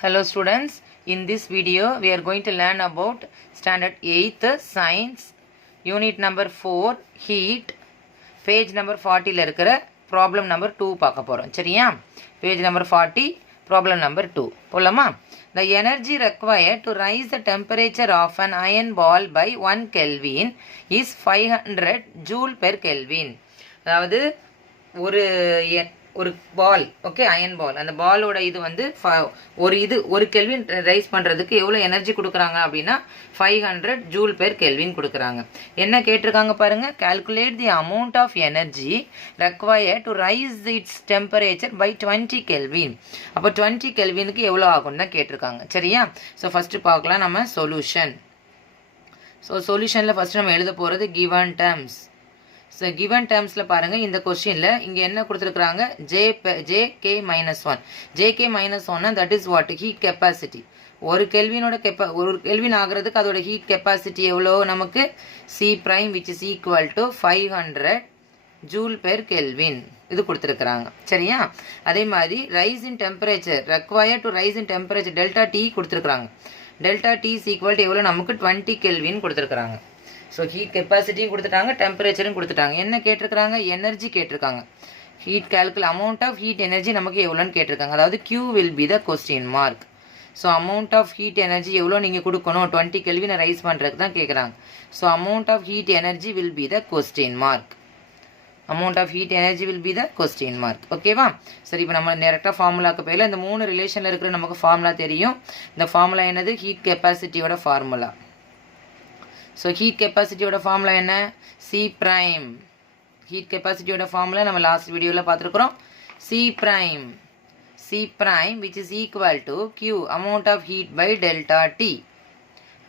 Hello students, in this video we are going to learn about standard 8th science unit number 4 heat page number 40 ல இருக்கிற problem number 2 பார்க்க போறோம். சரியா? page number 40 problem number 2. போலாமா? The energy required to raise the temperature of an iron ball by 1 Kelvin is 500 joule per Kelvin. அதாவது ஒரு பால், okay, iron பால், அந்த பாலோட இது வந்து ஒரு கெல்வின் ரைஸ் பண்ணுறதுக்கு எவ்வளோ எனர்ஜி கொடுக்குறாங்க அப்படின்னா 500 ஜூல் பெர் கெல்வின் கொடுக்குறாங்க. என்ன கேட்டிருக்காங்க பாருங்க, calculate the amount of energy required to raise its temperature by 20 kelvin. அப்போ 20 கெல்வினுக்கு எவ்வளோ ஆகும்னு தான் கேட்டிருக்காங்க. சரியா? ஸோ ஃபஸ்ட்டு பார்க்கலாம் நம்ம சொல்யூஷன். ஸோ சொல்யூஷனில் ஃபஸ்ட்டு நம்ம எழுத போகிறது கிவன் டேர்ம்ஸ். ஸோ கிவன் டேர்ம்ஸில் பாருங்கள், இந்த கொஸ்டினில் இங்கே என்ன கொடுத்துருக்குறாங்க, J K minus one that is what, heat capacity. ஒரு கெல்வின் ஆகிறதுக்கு அதோட ஹீட் கெப்பாசிட்டி எவ்வளோ நமக்கு, C prime which is equal to 500 joule per kelvin இது கொடுத்துருக்குறாங்க. சரியா? அதே மாதிரி rise in temperature require to rise in temperature delta T கொடுத்துருக்குறாங்க. Delta T is equal to எவ்வளோ நமக்கு 20 கெல்வின் கொடுத்துருக்குறாங்க. ஸோ ஹீட் கெப்பாசிட்டியும் கொடுத்துட்டாங்க, டெம்பரேச்சரும் கொடுத்துட்டாங்க. என்ன கேட்டிருக்காங்க, எனர்ஜி கேட்டிருக்காங்க. Heat amount of heat energy நமக்கு எவ்வளோன்னு கேட்டிருக்காங்க. அதாவது Q will be the question mark. So amount of heat energy எவ்வளோ நீங்கள் கொடுக்கணும் 20 கெல்வினை ரைஸ் பண்ணுறதுக்கு தான் கேட்குறாங்க. So amount of heat energy will be the question mark. Amount of heat energy will be the question mark. ஓகேவா? சரி, இப்போ நம்ம டேரெக்டாக ஃபார்முலாக்கு போயில இந்த 3 ரிலேஷனில் இருக்கிற நமக்கு ஃபார்முலா தெரியும். இந்த ஃபார்முலா என்னது, ஹீட் கெப்பாசிட்டியோட ஃபார்முலா. ஸோ ஹீட் கெப்பாசிட்டியோட ஃபார்முலா என்ன, சி ப்ரைம். ஹீட் கெப்பாசிட்டியோட ஃபார்முலா நம்ம லாஸ்ட் வீடியோவில் பார்த்துருக்குறோம். C prime which is equal to Q amount of heat by delta T.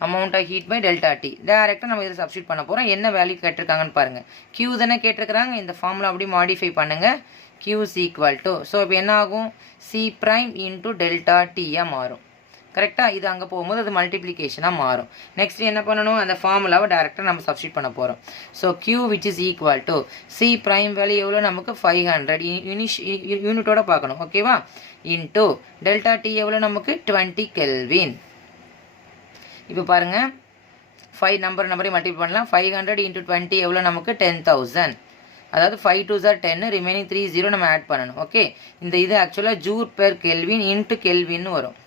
Amount of heat by delta T டேரெக்டாக நம்ம இதை சப்ஸ்டியூட் பண்ண போகிறோம். என்ன வேல்யூ கேட்டிருக்காங்கன்னு பாருங்கள். கியூ தானே கேட்டிருக்கிறாங்க, இந்த ஃபார்முலா அப்படி மாடிஃபை பண்ணுங்கள். Q is equal to, so இப்போ என்ன ஆகும், சி ப்ரைம் இன்ட்டு டெல்டா டியாக மாறும். கரெக்டாக? இது அங்கே போகும்போது அது மல்டிப்ளிகேஷனாக மாறும். நெக்ஸ்ட் என்ன பண்ணணும், அந்த ஃபார்முலாவை டேரெக்டாக நம்ம சப்ஸ்டியூட் பண்ண போகிறோம். So Q which is equal to C prime value எவ்வளோ நமக்கு 500 யூனிட்டோட பார்க்கணும். ஓகேவா? இன்ட்டு டெல்டா டி எவ்வளோ நமக்கு 20 கெல்வின். இப்போ பாருங்கள், 5 நம்பரையும் மல்டிபிள் பண்ணலாம். 500 இன்ட்டு 20 எவ்வளோ நமக்கு 10,000. அதாவது 5 2s are 10, ரிமைனிங் 3 0 நம்ம ஆட் பண்ணணும். ஓகே, இந்த இது ஆக்சுவலாக ஜூல் பெர் கெல்வின் இன்ட்டு கெல்வின்னு வரும்.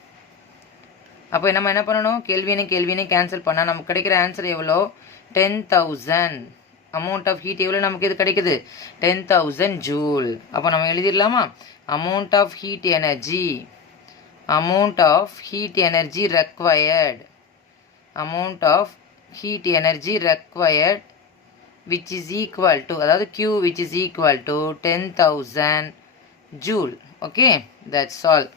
அப்போ நம்ம என்ன பண்ணணும், கெல்வினை கேன்சல் பண்ணால் நமக்கு கிடைக்கிற ஆன்சர் எவ்வளோ, 10,000. அமௌண்ட் ஆஃப் ஹீட் எவ்வளோ நமக்கு இது கிடைக்குது, 10,000 ஜூல். அப்போ நம்ம எழுதிடலாமா, amount of heat energy required which is equal to, அதாவது Q which is equal to 10,000 joule. Okay, that's all.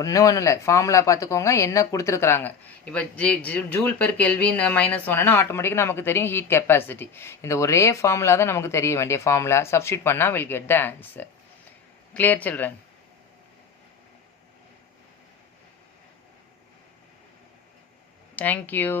ஒன்றும் இல்லை, ஃபார்முலா பார்த்துக்கோங்க என்ன கொடுத்துருக்குறாங்க. இப்போ ஜூல் பெர் கெல்வின் மைனஸ் ஒன்றுனா ஆட்டோமேட்டிக்காக நமக்கு தெரியும் ஹீட் கெப்பாசிட்டி. இந்த ஒரே ஃபார்முலா தான் நமக்கு தெரிய வேண்டிய ஃபார்முலா. சப்ஸ்டியூட் பண்ணால் will get the answer. Clear children? Thank you.